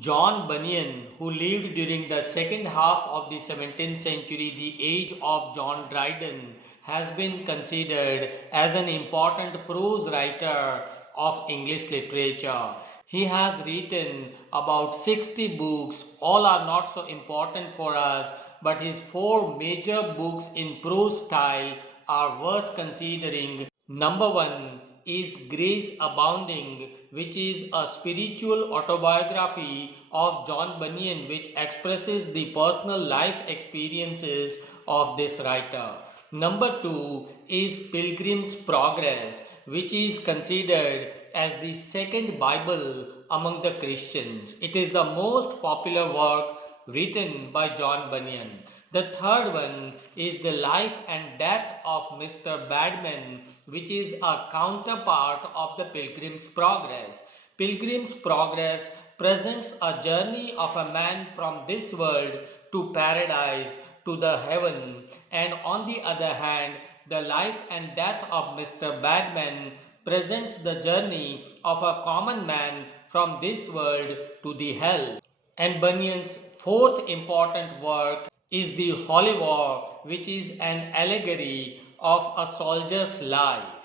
John Bunyan, who lived during the second half of the 17th century, the age of John Dryden, has been considered as an important prose writer of English literature. He has written about 60 books. All are not so important for us, but his four major books in prose style are worth considering. Number one is Grace Abounding, which is a spiritual autobiography of John Bunyan, which expresses the personal life experiences of this writer. Number two is Pilgrim's Progress, which is considered as the second Bible among the Christians. It is the most popular work written by John Bunyan. The third one is The Life and Death of Mr. Badman, which is a counterpart of the Pilgrim's Progress. Pilgrim's Progress presents a journey of a man from this world to paradise, to the heaven, and on the other hand, The Life and Death of Mr. Badman presents the journey of a common man from this world to the hell. And Bunyan's fourth important work is the Holy War, which is an allegory of a soldier's life.